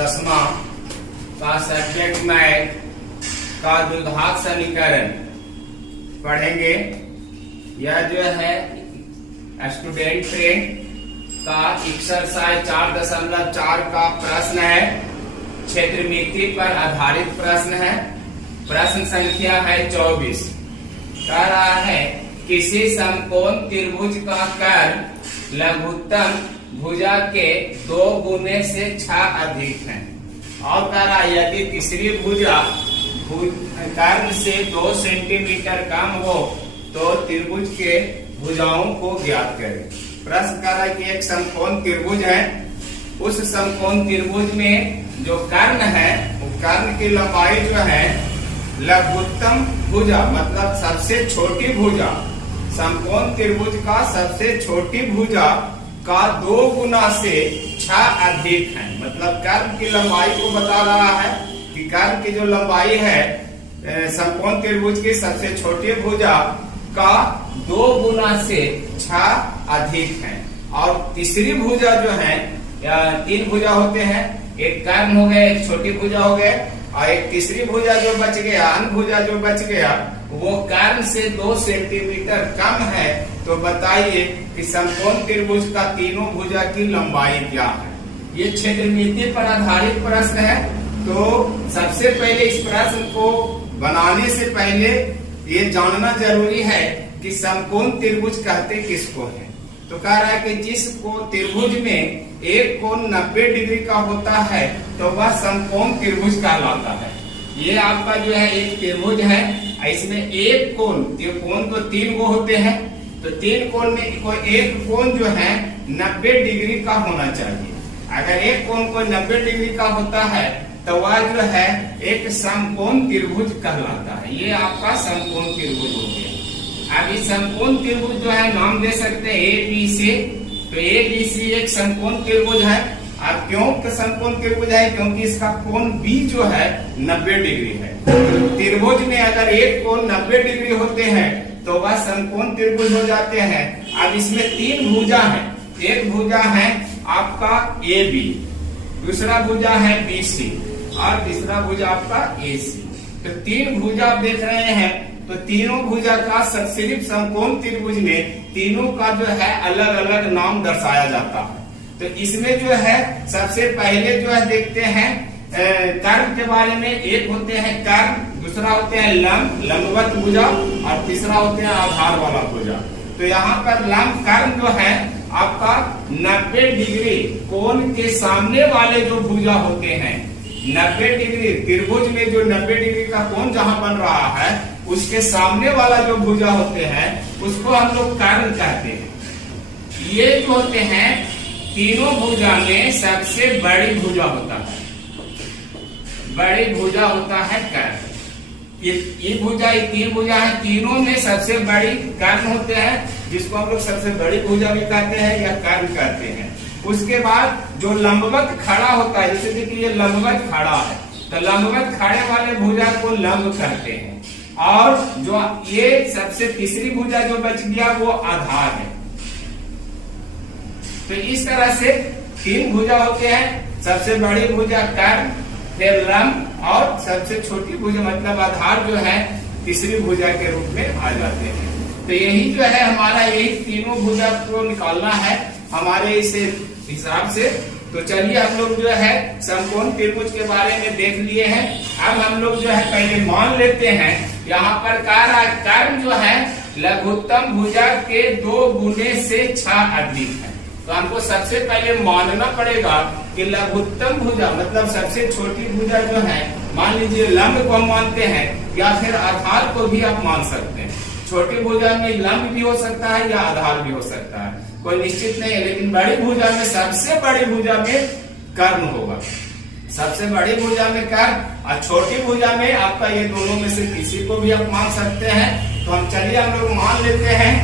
10वां का subject math का द्विघात समीकरण पढ़ेंगे। यह जो है स्टूडेंट ट्रेन का एक्सरसाइज 4.4 का प्रश्न है। क्षेत्रमिति पर आधारित प्रश्न है। प्रश्न संख्या है 24। कह रहा है किसी समकोण त्रिभुज का कर्ण लघुत्तम भुजा के 2 गुने से 6 अधिक है। और कह रहा है यदि तीसरी भुजा कर्ण से 2 सेंटीमीटर कम हो तो त्रिभुज के भुजाओं को ज्ञात करें। प्रश्न कर रहा है कि एक समकोण त्रिभुज है। उस समकोण त्रिभुज में जो कर्ण है वो कर्ण की लंबाई जो है लघुत्तम भुजा मतलब सबसे छोटी भुजा, समकोण त्रिभुज का सबसे छोटी भुजा का 2 गुना से 6 अधिक है। मतलब कर्ण की लंबाई को बता रहा है कि कर्ण की जो लंबाई है समकोण त्रिभुज की सबसे छोटी भुजा का 2 गुना से 6 अधिक है। और तीसरी भुजा जो है, 3 भुजा होते हैं, एक कर्ण हो गया, एक छोटी भुजा हो गया और एक तीसरी भुजा जो बच गया, अन्य भुजा जो बच गया वो कर्ण से 2 सेंटीमीटर कम है। तो बताइए कि समकोण त्रिभुज का तीनों भुजा की लंबाई क्या है। ये क्षेत्रमिति पर आधारित प्रश्न है। तो सबसे पहले इस प्रश्न को बनाने से पहले ये जानना जरूरी है कि समकोण त्रिभुज कहते किसको है। तो कह रहा है कि जिसको त्रिभुज में एक कोण 90 डिग्री का होता है तो वह समकोण त्रिभुज कहलाता है। ये आपका जो है एक त्रिभुज है, इसमें एक कोण तो 3 गो होते हैं। तो 3 कोण में कोई एक कोण जो है 90 डिग्री का होना चाहिए। अगर एक कोण को 90 डिग्री का होता है तो वह जो है एक समकोण त्रिभुज कहलाता है। ये आपका समकोण त्रिभुज हो गया। अब इस समकोण त्रिभुज जो है नाम दे सकते हैं ABC। तो ABC एक समकोण त्रिभुज है। अब क्यों समकोण त्रिभुज है? क्योंकि इसका कोण B जो है 90 डिग्री है। त्रिभुज में अगर एक कोण 90 डिग्री होते हैं तो वह समकोण त्रिभुज हो जाते हैं। अब इसमें 3 भुजा है। एक भुजा है आपका AB, दूसरा भुजा है BC और तीसरा भुजा आपका AC। तो 3 भुजा आप देख रहे हैं। तो तीनों भुजा का सिर्फ समकोण त्रिभुज में तीनों का जो है अलग अलग नाम दर्शाया जाता है। तो इसमें जो है सबसे पहले जो है देखते हैं कर्ण के बारे में। एक होते हैं कर्ण, दूसरा होते हैं लंबवत भुजा और तीसरा होते हैं आधार वाला भुजा। तो यहाँ पर लंब कर्ण जो है आपका 90 डिग्री कोण के सामने वाले जो भुजा होते हैं, 90 डिग्री त्रिभुज में जो 90 डिग्री का कोण जहां बन रहा है उसके सामने वाला जो भुजा होते हैं उसको हम लोग कर्ण कहते हैं। ये जो होते हैं तीनों भुजा में सबसे बड़ी भुजा होता है, बड़ी भुजा होता है कर्ण। ये भुजा, ये 3 भुजा है, तीनों में सबसे बड़ी कर्ण होते हैं, जिसको हम लोग सबसे बड़ी भुजा भी कहते हैं या कर्ण कहते हैं। उसके बाद जो लंबवत खड़ा होता है, जैसे देखिए लंबवत खड़ा है तो लंबवत खड़े वाले भुजा को लंब कहते हैं। और जो ये सबसे तीसरी भुजा जो बच गया वो आधार है। तो इस तरह से 3 भुजा होते हैं। सबसे बड़ी भुजा कर्ण, फिर लंब और सबसे छोटी भुजा मतलब आधार जो है तीसरी भुजा के रूप में आ जाते हैं। तो यही जो है हमारा यही तीनों भुजा को निकालना है हमारे इस हिसाब से। तो चलिए हम लोग जो है समकोण त्रिभुज के बारे में देख लिए हैं। अब हम लोग जो है पहले मान लेते हैं यहाँ पर कर्ण जो है लघुत्तम भुजा के 2 गुने से 6 अधिक है। तो हमको सबसे पहले मानना पड़ेगा कि लघुत्तम भुजा मतलब सबसे छोटी भुजा जो है, मान लीजिए लंब को हम मानते हैं या फिर आधार को भी आप मान सकते हैं। छोटी भुजा में लंब भी हो सकता है या आधार भी हो सकता है, कोई निश्चित नहीं है। लेकिन बड़ी भुजा में सबसे बड़ी भुजा में कर्ण होगा, सबसे बड़ी भुजा में कर्ण और छोटी भुजा में आपका ये दोनों में से किसी को भी आप मान सकते हैं। तो हम चलिए हम लोग मान लेते हैं,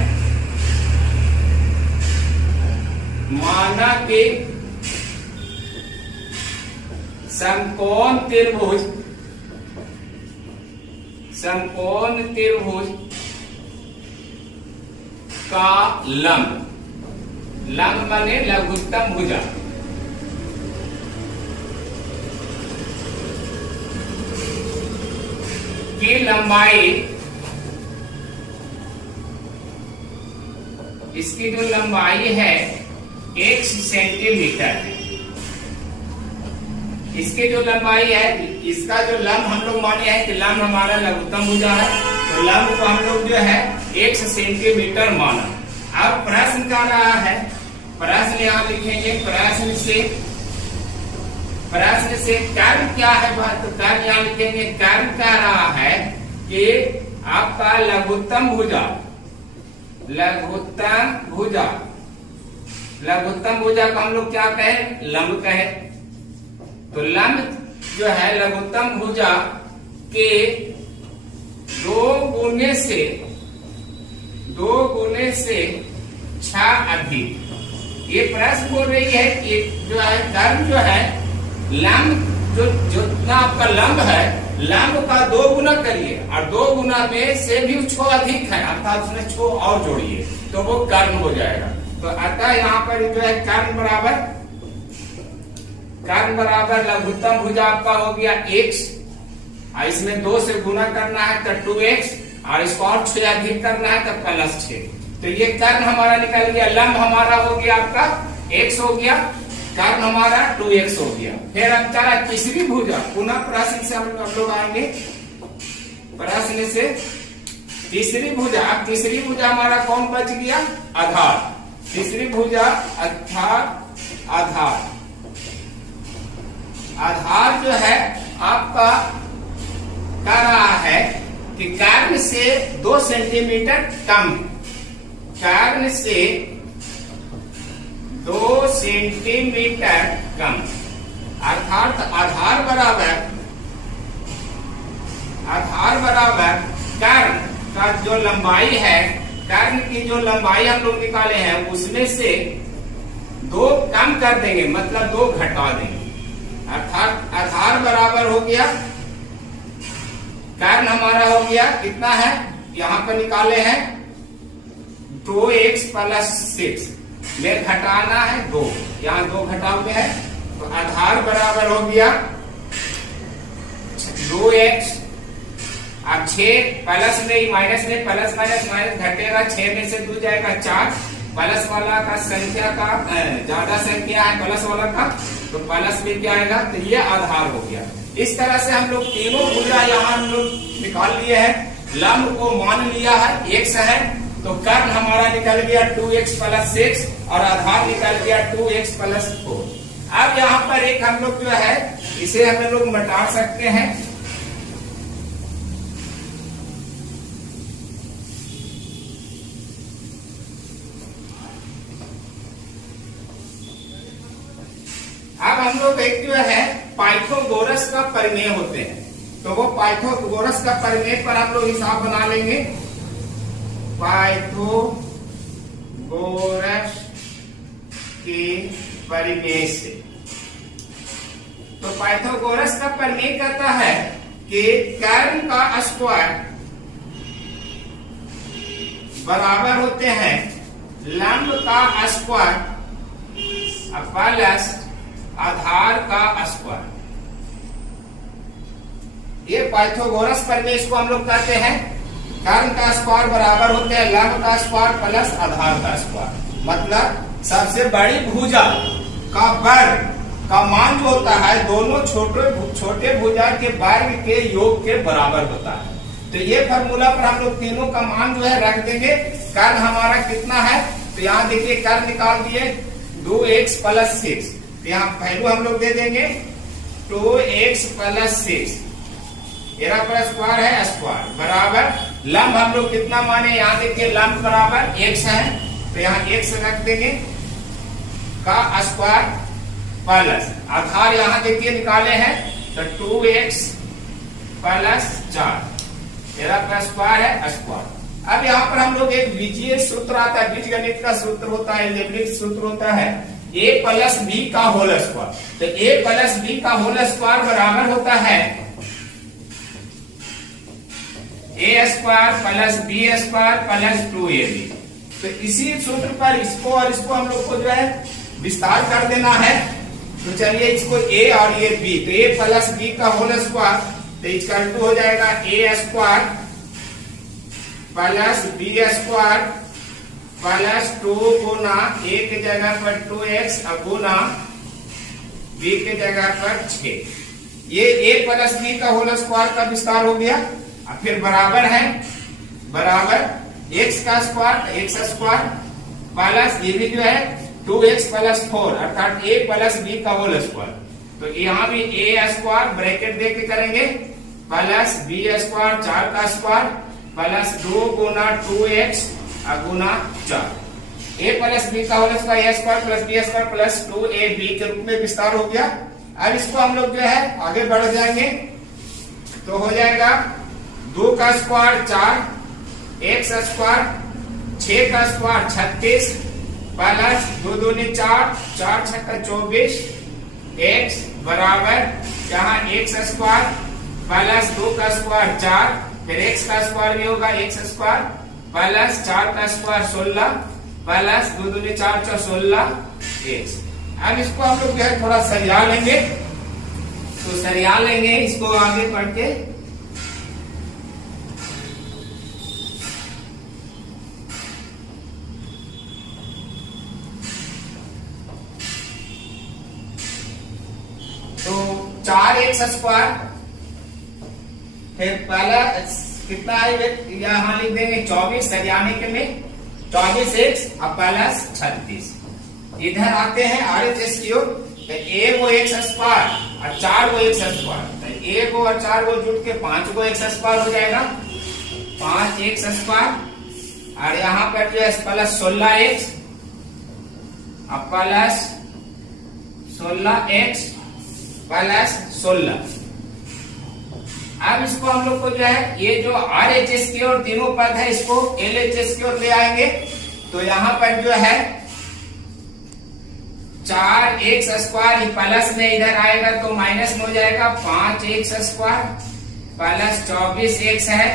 माना कि समकोण त्रिभुज का लंब माने लघुत्तम भुजा, इसकी लंबाई, इसकी जो लंबाई है 1 सेंटीमीटर है। इसकी जो लंबाई है, इसका जो लंब हम लोग माने हैं कि लंब हमारा लघुत्तम भुजा है, तो लंब को हम लोग जो है 1 सेंटीमीटर माना। अब प्रश्न क्या रहा है, प्रश्न यहाँ लिखेंगे, प्रश्न से कर्म क्या है, तो कर्म यहाँ लिखेंगे। कर्म क्या रहा है कि आपका लघुत्तम भुजा, लघुत्तम भुजा को हम लोग क्या कहें, लंब कहें। तो लंब जो है लघुत्तम भुजा के 2 गुने से 6 अधिक। ये प्रश्न बोल रही है कि जो है कर्म जो है लंब, जो जितना आपका लंब है, लंब का 2 गुना करिए और 2 गुना में से भी 6 अधिक है, अर्थात उसमें 6 और जोड़िए तो वो कर्म हो जाएगा। तो अतः यहाँ पर जो है कर्म बराबर लघुत्तम भुजा आपका हो गया x, और इसमें 2 से गुना करना है तो 2x, और इसको और 6 अधिक करना है तो +6। तो ये कर्म हमारा निकल गया, लंब हमारा हो गया आपका x हो गया, कर्म हमारा 2x हो गया। फिर अब चला तीसरी भुजा, पुनः प्रश्न से हम लोग आएंगे, प्रश्न से तीसरी भुजा। अब तीसरी भुजा हमारा कौन बच गया, आधार। तीसरी भुजा अर्थात आधार। आधार जो है आपका कह रहा है कि कर्म से 2 सेंटीमीटर कम, कर्म से 2 सेंटीमीटर कम, अर्थात आधार बराबर कर्म का जो लंबाई है, कर्म की जो लंबाई हम लोग निकाले हैं उसमें से 2 कम कर देंगे, मतलब 2 घटा देंगे। अर्थात आधार बराबर हो गया, कर्म हमारा हो गया कितना है, यहाँ पर निकाले हैं 2x + 6 में घटाना है 2, यहाँ 2 घटाओगे है तो आधार बराबर हो गया 2x। अब 6 प्लस में माइनस में प्लस माइनस घटेगा, 6 में से 2 जाएगा 4, प्लस वाला का संख्या का ज्यादा संख्या है प्लस वाला का, तो प्लस में क्या आएगा, तो ये आधार हो गया। इस तरह से हम लोग तीनों भुजा यहाँ हम लोग निकाल लिए हैं। लंब को मान लिया है x है, तो कर्म हमारा निकल गया 2x + 6 और आधार निकल गया 2x + 4। अब यहाँ पर एक हम लोग जो है इसे हम लोग मिटा सकते हैं। अब हम लोग एक जो है पाइथागोरस का प्रमेय होते हैं, तो वो पाइथागोरस का प्रमेय पर हम लोग हिसाब बना लेंगे। पाइथागोरस के प्रमेय से, तो पाइथागोरस का प्रमेय कहता है कि कर्म का स्क्वायर बराबर होते हैं लंब का स्क्वायर प्लस आधार का स्क्वायर। ये पाइथागोरस प्रमेय को हम लोग कहते हैं कर्म का स्क्वायर बराबर होते हैं लंब का स्क्वायर प्लस आधार का स्क्वायर। मतलब सबसे बड़ी भुजा का वर्ग का मान जो होता है दोनों छोटे भुजा के वर्ग के योग के बराबर होता है। तो ये फॉर्मूला पर हम लोग तीनों का मान जो है रख देंगे। कर्म हमारा कितना है, तो यहाँ देखिए कर्म निकाल दिए 2x + 6, तो यहाँ पहलू हम लोग दे देंगे 2x + 6, एरा पर स्क्वायर है स्क्वायर बराबर लंब हम लोग कितना माने, यहाँ देखिए लंब बराबर x है, तो यहाँ x रख देंगे का स्क्वायर प्लस आधार यहाँ देखिए निकाले हैं तो 2x + 4 एरा पर स्क्वायर है स्क्वायर। अब यहाँ पर हम लोग एक बीजीय सूत्र आता है, बीजगणित का सूत्र होता है, एल्जेब्रिक सूत्र होता है a + b का होल स्क्वायर। तो a + b का होल स्क्वायर बराबर होता है a² + b² + 2ab। तो इसी सूत्र पर इसको और इसको हम लोग को जो है विस्तार कर देना है। तो चलिए इसको a और ये b, तो a + b का होल स्क्वायर, तो इक्वल टू हो जाएगा A square plus B square plus 2 गुना ए की जगह पर 2x गुना बी की जगह पर 6। ये a प्लस बी का होल स्क्वायर का विस्तार हो गया। अब फिर बराबर है, बराबर x का स्क्वायर x स्क्वायर प्लस ये भी जो है 2x प्लस 4 अर्थात a प्लस बी का होल स्क्वायर। तो यहाँ भी a स्क्वायर ब्रैकेट दे के करेंगे प्लस बी स्क्वायर 4 का स्क्वायर प्लस 2 गुना 2x गुना 4 a प्लस बी का whole square a square plus B square plus 2ab के रूप में विस्तार हो गया। अब इसको हम लोग जो है आगे बढ़ जाएंगे तो हो जाएगा 2 का स्क्वायर 4 x स्क्वायर 6 का स्क्वायर 36 प्लस 2 दूनी 4 4 छक्का 24 x बराबर यहाँ x स्क्वायर प्लस 2 का स्क्वायर 4 फिर x का स्क्वायर भी होगा x स्क्वायर प्लस 4 का स्क्वायर 16 प्लस 2 दूनी 4 4 16 x। अब इसको हम लोग जो है थोड़ा सरिया लेंगे, तो सरिया लेंगे इसको आगे बढ़ के। तो 4x स्क्वायर फिर पहला कितना है यहाँ लिख देंगे 24 सरियाने के में 24x प्लस 36। इधर आते हैं RHS की ओर, तो a को x स्क्वायर और 4 को x स्क्वायर, तो a को और 4 को जुट के 5 को x स्क्वायर हो जाएगा 5x स्क्वायर और यहाँ पर जो है plus 16x plus 16x plus 16। अब इसको हम लोग को जो है ये जो RHS की ओर तीनों पद है इसको LHS की ओर ले आएंगे। तो यहाँ पर जो है 4x स्क्वायर प्लस में इधर आएगा तो माइनस में हो जाएगा 5x स्क्वायर प्लस 24x है,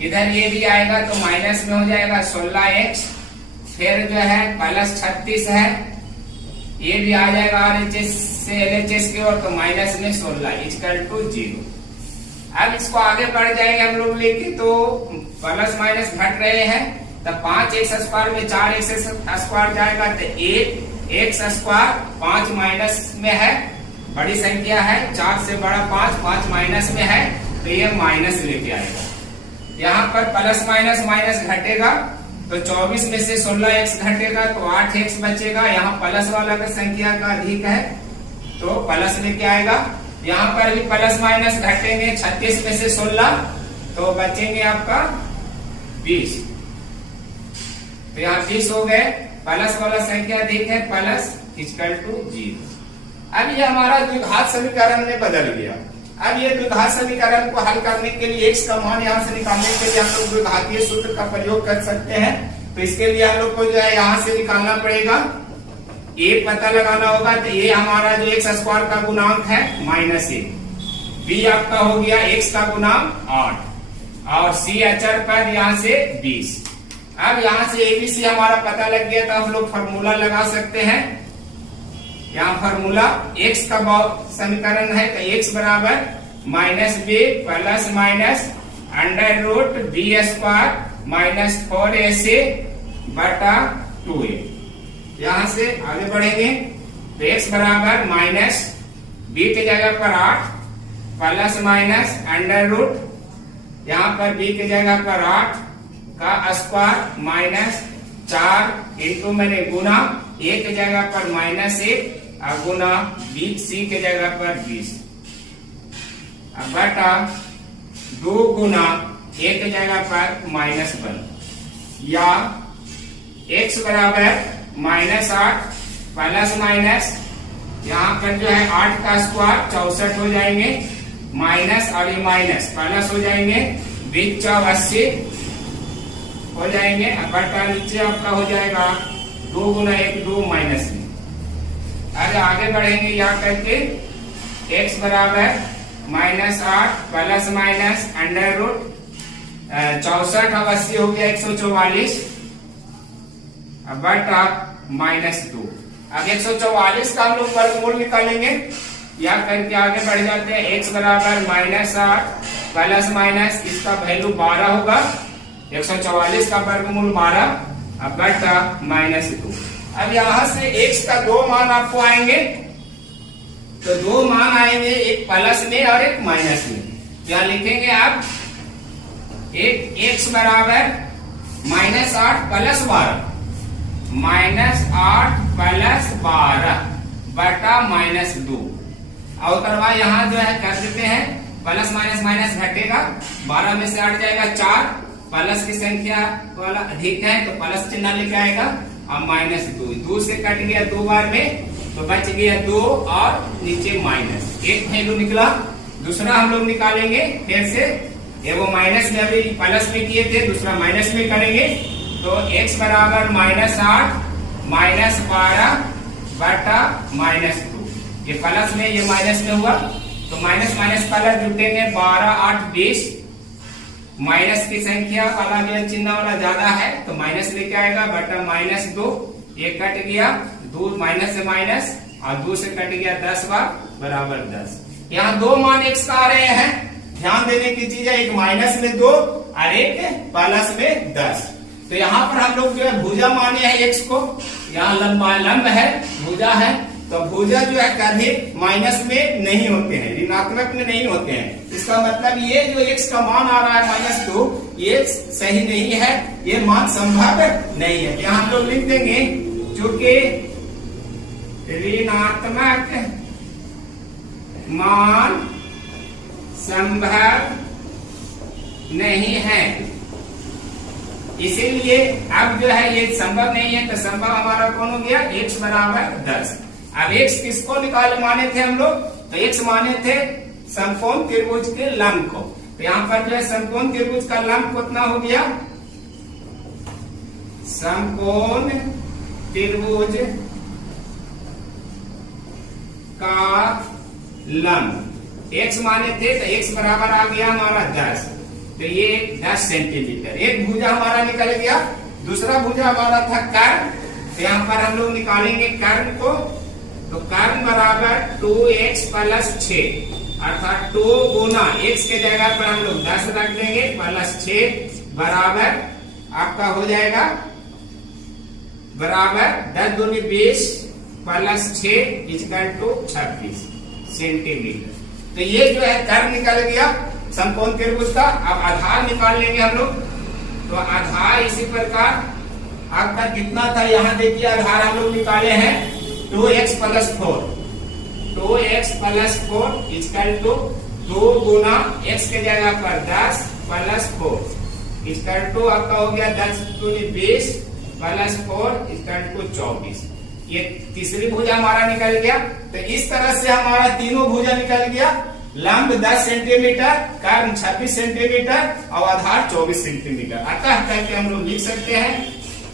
इधर ये भी आएगा तो माइनस में हो जाएगा 16x, फिर जो है प्लस 36 है, ये भी आ जाएगा RHS से LHS की ओर तो माइनस में 16 इक्वल टू 0। अब इसको आगे बढ़ जाएंगे हम लोग लेके, तो प्लस माइनस घट रहे हैं, तो 5x स्क्वायर में 4x स्क्वायर जाएगा तो 8x स्क्वायर 5 माइनस में है, बड़ी संख्या है 4 से बड़ा 5 माइनस में है तो ये माइनस लेके आएगा। यहाँ पर प्लस माइनस माइनस घटेगा तो 24 में से 16x घटेगा तो 8x बचेगा। यहाँ प्लस वाला का संख्या का अधिक है तो प्लस लेके आएगा। यहाँ पर भी प्लस माइनस घटेंगे 36 में से 16 तो बचेंगे आपका 20, तो यहाँ 20 हो गए। प्लस वाला संख्या अधिक है प्लस इक्वल टू 0। अब ये हमारा द्विघात समीकरण में बदल गया। अब ये द्विघात समीकरण को हल करने के लिए x का मान यहाँ से निकालने के लिए हम लोग द्विघातीय सूत्र का प्रयोग कर सकते हैं। तो इसके लिए हम लोग को जो है यहाँ से निकालना पड़ेगा, a पता लगाना होगा। तो ये हमारा जो x स्क्वायर का गुणांक है -a, b आपका हो गया x का गुणांक 8 और c अचर पर यहाँ से 20। अब यहाँ से ABC हमारा पता लग गया तो हम लोग फॉर्मूला लगा सकते हैं। यहाँ फॉर्मूला x का समीकरण है तो x बराबर -b plus minus under root b square minus 4ac बटा 2a। यहाँ से आगे बढ़ेंगे तो x बराबर माइनस b की जगह पर 8 प्लस माइनस अंडर रूट यहाँ पर b की जगह पर 8 का स्क्वायर माइनस 4 इंटू मैंने गुना a की जगह पर -1 और गुना c की जगह पर 20 बटा 2 गुना a की जगह पर -1 या x बराबर -8 प्लस माइनस यहाँ पर जो है 8 का स्क्वायर 64 हो जाएंगे, माइनस और ये माइनस प्लस हो जाएंगे 20 80 हो जाएंगे। बटा नीचे आपका हो जाएगा 2 गुना 1 2 माइनस में। अरे आगे बढ़ेंगे यहाँ करके x बराबर -8 प्लस माइनस अंडर रूट 64 और 80 हो गया 144 बटा -2। अब 144 का हम लोग वर्गमूल निकालेंगे या करके आगे बढ़ जाते हैं। x बराबर -8 प्लस माइनस इसका वैल्यू 12 होगा, 144 का वर्गमूल 12 अब बटा -2। अब यहां से x का दो मान आपको आएंगे, तो दो मान आएंगे, एक प्लस में और एक माइनस में। क्या लिखेंगे आप? एक x बराबर -8 प्लस 12 -8 प्लस 12 बटा -2। और करवा यहाँ जो है कर देते हैं, प्लस माइनस माइनस घटेगा, 12 में से हट जाएगा 4, प्लस की संख्या वाला अधिक है तो प्लस चिन्ह लेके आएगा। अब -2, 2 से कट गया 2 बार में तो बच गया 2 और नीचे माइनस, एक वैल्यू निकला। दूसरा हम लोग निकालेंगे फिर से, ये वो माइनस में अभी प्लस में किए थे, दूसरा माइनस में करेंगे। तो x बराबर -8 -12 बटा -2, ये प्लस में ये माइनस में हुआ तो माइनस माइनस प्लस जुटेंगे, 12 8 20। माइनस की संख्या वाला जो चिन्ह वाला ज्यादा है तो माइनस लेके आएगा बटा -2, ये कट गया 2 माइनस से माइनस और 2 से कट गया 10 बार बराबर 10। यहाँ दो मान x का आ रहे हैं, ध्यान देने की चीज है, एक माइनस में 2 और एक प्लस में 10। तो यहाँ पर हम लोग जो है भुजा माने हैं x को, यहाँ लंब है, भुजा है, तो भुजा जो है कभी माइनस में नहीं होते हैं, ऋणात्मक में नहीं होते हैं। इसका मतलब ये जो x का मान आ रहा है -2, ये सही नहीं है, ये मान संभव नहीं है। यहाँ हम लोग लिख देंगे चूंकि ऋणात्मक मान संभव नहीं है, इसीलिए अब जो है ये संभव नहीं है, तो संभव हमारा कौन हो गया? x बराबर 10। अब x किसको माने थे हम लोग? तो x माने थे समकोण त्रिभुज के लंब को। तो यहाँ पर जो है समकोण त्रिभुज का लंब कितना हो गया? समकोण त्रिभुज का लंब x माने थे तो x बराबर आ गया हमारा 10, तो ये 10 सेंटीमीटर। एक भुजा हमारा निकल गया, दूसरा भुजा हमारा था कर्ण, तो यहाँ पर हम लोग निकालेंगे कर्ण को। तो कर्ण बराबर 2x प्लस 6, अर्थात 2 गुना x के जगह पर हम लोग 10 रख देंगे प्लस 6 बराबर आपका हो जाएगा बराबर 10 दूनी 20 प्लस 6 इक्वल टू 26 सेंटीमीटर। तो ये जो है कर्ण निकल गया समकोण त्रिभुज का। अब आधार निकाल लेंगे हम लोग। तो आधार इसी प्रकार आपका कितना था, यहाँ देखिए आधार हम लोग निकाले हैं 2x plus 4, 2x plus 4 equal to 2 गुना x के जगह पर 10 प्लस 4 इक्वल टू आपका हो गया 10 दूनी 20 प्लस 4 इक्वल टू 24। ये तीसरी भुजा हमारा निकल गया। तो इस तरह से हमारा तीनों भुजा निकल गया। लंब 10 सेंटीमीटर, कर्ण 26 सेंटीमीटर और आधार 24 सेंटीमीटर। अतः करके हम लोग लिख सकते हैं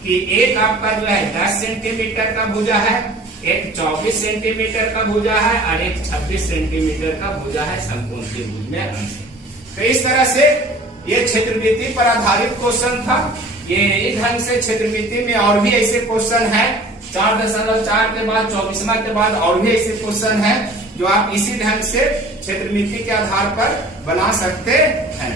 कि एक आपका जो है 10 सेंटीमीटर का भुजा है, एक 24 सेंटीमीटर का भुजा है और एक 26 सेंटीमीटर का भुजा है समकोण त्रिभुज में अंश। तो इस तरह से ये क्षेत्रमिति पर आधारित क्वेश्चन था। ये इस ढंग से क्षेत्रमिति में और भी ऐसे क्वेश्चन है, 4.4 के बाद 24वां के बाद और भी ऐसे क्वेश्चन है जो आप इसी ढंग से क्षेत्रमिति के आधार पर बना सकते हैं।